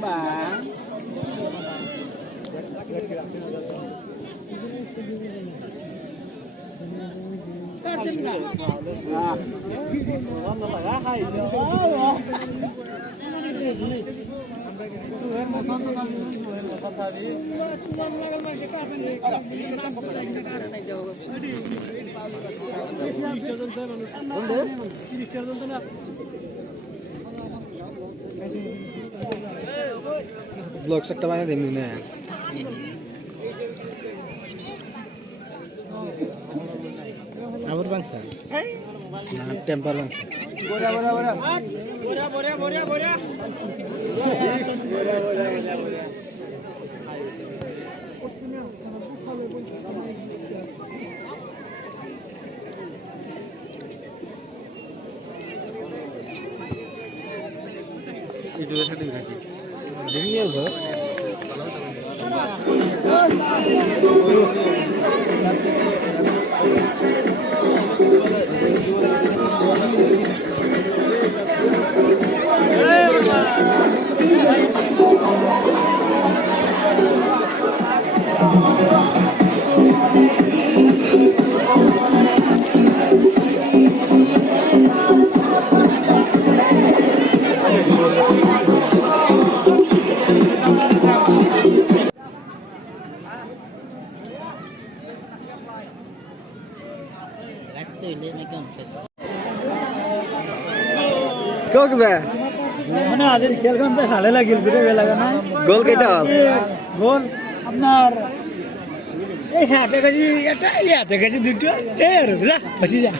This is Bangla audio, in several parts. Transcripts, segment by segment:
Bang. Vlog একটা বানিয়ে দিন না আবার বাংসা না টেম্পার বাংসা বড়া বড়া বড়া বড়া বড়া বড়া বড়া ইউটিউবের সাথে থাকি দিনিয়ে গো Kau ke be? Mana azin खेल kan tak hale lagi gede laga na. Gol kita. Gol আপনার এই হাতে কাছে এটা এই হাতে কাছে দুটো এর যা বসি যা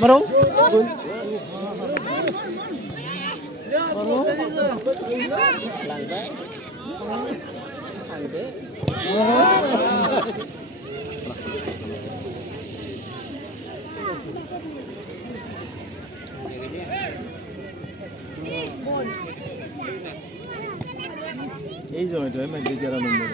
Marau এই জয়টা আমি যারা মনে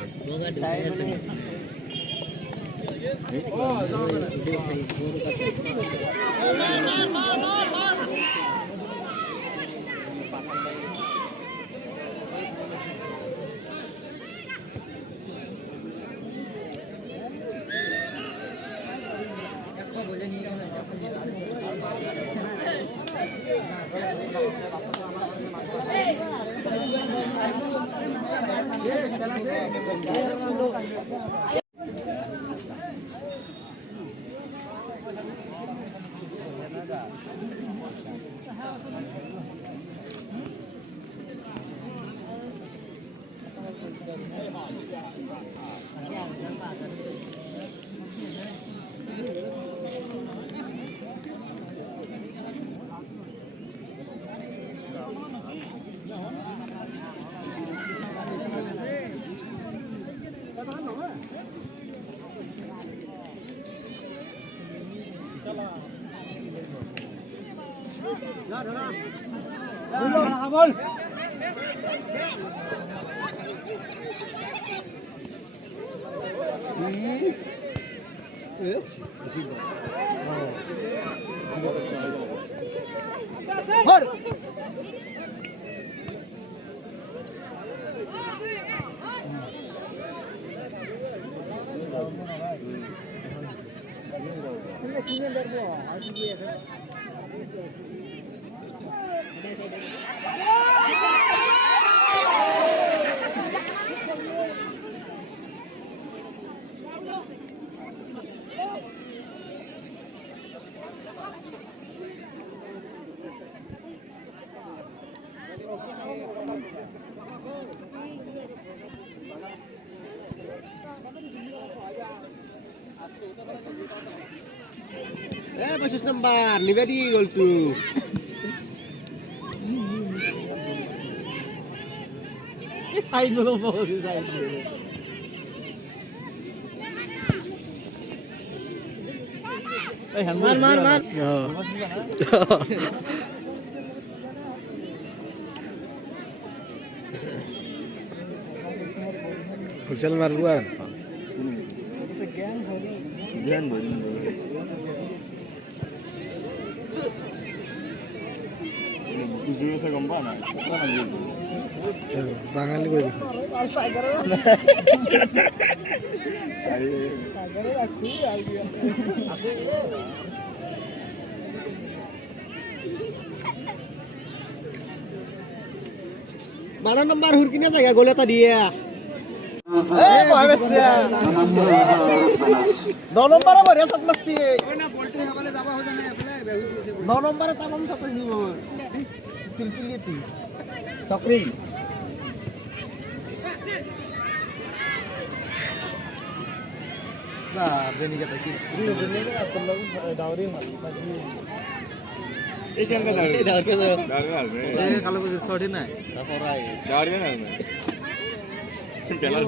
25 নাম্বার নিবেদি গলটো সাইড বলো বলি সাইড মার হুসেল মারবো আর বাঙালি করে বারো নম্বর হুরকিনা জায়গা গোলে তা দিয়ে নম্বরে বরে সাত মাসি নম্বরে তামাম সাতাশি কিলকিলিয়েতি সকরি না বেনি কথা কি দাওরি মাল এই কেন দাওরি দাওরি এ কালো বুঝে ছড়ি নাই দাওরি না পেলাল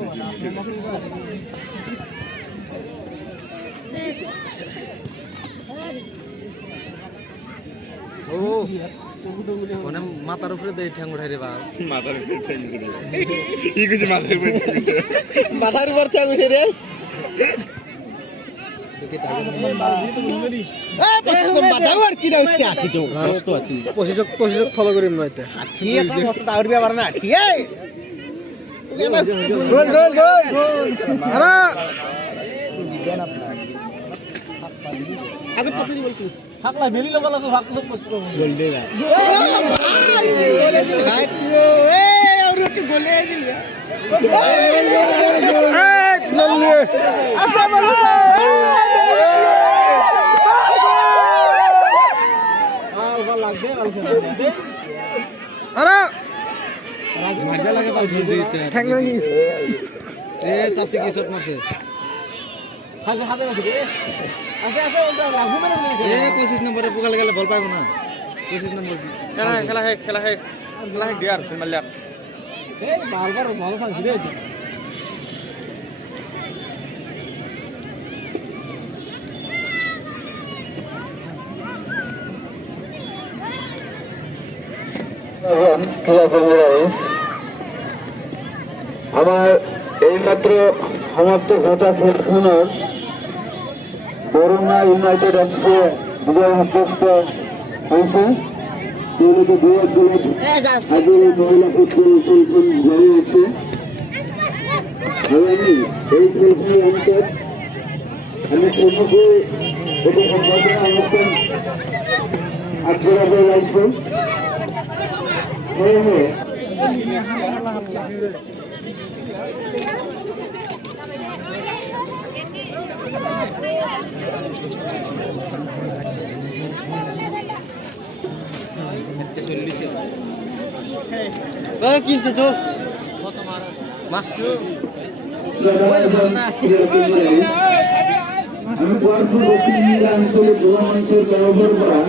ও কোনে মাথার উপরে দেই ঠ্যাং উঠাই রে বা মাথার উপরে ঠ্যাং উঠাই ই কিছু মাথার উপরে মাথার উপর ঠ্যাং উঠাই রে দেখি তাই এ 25 নম্বর দাওয়ার কি দাও 60 তো মস্ত আতি 25 ফলো করিম না এটা ঠিক আছে মস্ত দাওর বিয়া বারনা ঠিক আছে গোল গোল গোল আরে আগে পতরি বলছি হাকলা বেলি লগা লগা হাক সব পোস্ট করব গোল দে ভাই এ আর একটু গোলে দিল এক নল্লে আসা বলো ওবা লাগবে আরে মারবা লাগে পাউ দিয়েছে ঠ্যাং লাগি এ চাচি কি শট মারছে হাতে হাতে আছে আছে আছে ওটা রাখু মানে এ 25 নম্বরে পোকা লাগালে বল পাবো না 25 নম্বর খেলা হে দিয়ার সিমালিয়া এই বারবার ভালো শান্তি রে আমার এইমাত্র সমাপ্ত ঘটা খেলখানার বরুণা ইউনাইটেড এফসি বিজয় সাব্যস্ত হয়েছে। তেওঁলোকে 2-1 গোলত আজি মহিলা ফুটবল খেলখন জয়ী হৈছে আৰু আমি এই খেলখনৰ অন্তত আমি চমুকৈ এটি সম্বৰ্ধনা অনুষ্ঠান আগবঢ়াব ওলাইছোঁ। সেয়েহে কিনছে তো মাসু আমি বরপুর দক্ষিণ নীলা অঞ্চলে জনমঞ্চের তরফের পৰা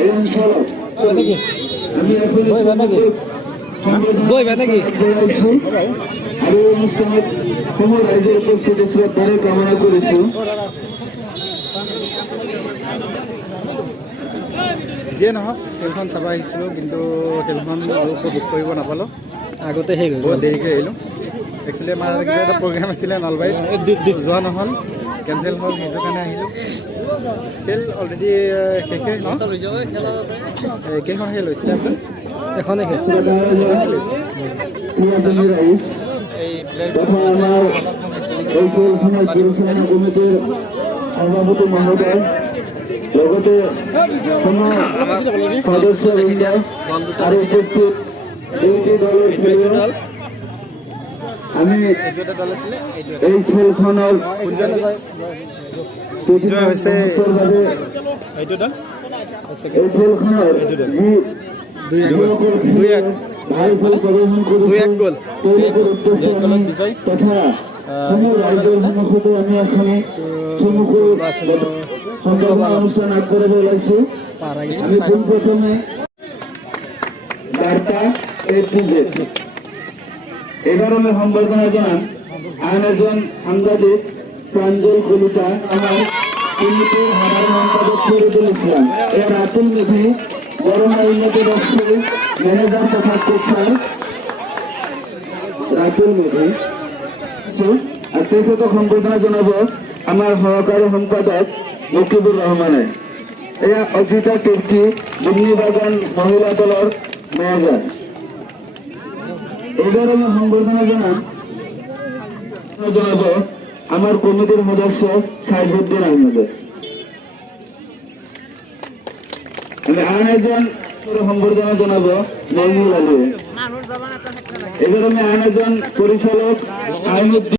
এই অঞ্চলত আমি বইবা নাকি আৰু এই অনুষ্ঠানত সমূহ ৰাইজৰ উপস্থিতি শ্ৰদ্ধাৰে কামনা কৰিছোঁ। যিয়ে নহওক খেলখন চাব আহিছিলোঁ, কিন্তু খেলখন আৰু উপভোগ কৰিব নাপালোঁ। আগতে শেষ হৈ বহুত দেৰিকৈ আহিলোঁ। একচুৱেলি আমাৰ কিবা এটা প্ৰগ্ৰেম আছিলে নলবাৰীত, যোৱা নহ'ল, কেঞ্চেল হ'ল, সেইটো কাৰণে আহিলোঁ। খেল অলৰেডি শেষেই হ'ল। কেইখন খেল হৈছিলে আপোনাৰ? এখনেই শেষ এই খেলখনৰ পৰিচালনা কমিটিৰ সভাপতি মহোদয় লগতে সদস্যবৃন্দ আৰু উপস্থিত দুয়োটি দলৰ খেলুৱৈ, আমি এই খেলখনৰ জয় হৈছে এইটো দল, এই খেলখনৰ যি ভাল ফল প্ৰদৰ্শন কৰিছে তেওঁলোকৰ বিজয় তথা সমূহ ৰাইজৰ সন্মুখতো আমি এখন চমুকৈ সম্পূর্ণ অনুষ্ঠান করে বলেছি আমি প্রথমে বার্তা এবার আমি সম্বর্ধনা জানান আইন একজন সাংবাদিক প্রাঞ্জল কলিতা আমার কমিটির সাধারণ সম্পাদক ফরিদুল ইসলাম এ রাতুল মেধি করোনা উন্নতি দপ্তর ম্যানেজার তথা কোথায় রাতুল মেধি আর সেই সাথে সম্বর্ধনা জানাবো আমার সহকারী সম্পাদক মুকিবুর রহমানের এয়া অজিতা কীর্তি দুর্নীবাগান মহিলা দলের মেয়র এবার আমি সম্বর্ধনা জানাবো আমার কমিটির সদস্য সাইফুদ্দিন আহমেদের আমি আর একজন সম্বর্ধনা জানাবো মইনুল আলী এবার আমি আর একজন পরিচালক আইনুদ্দিন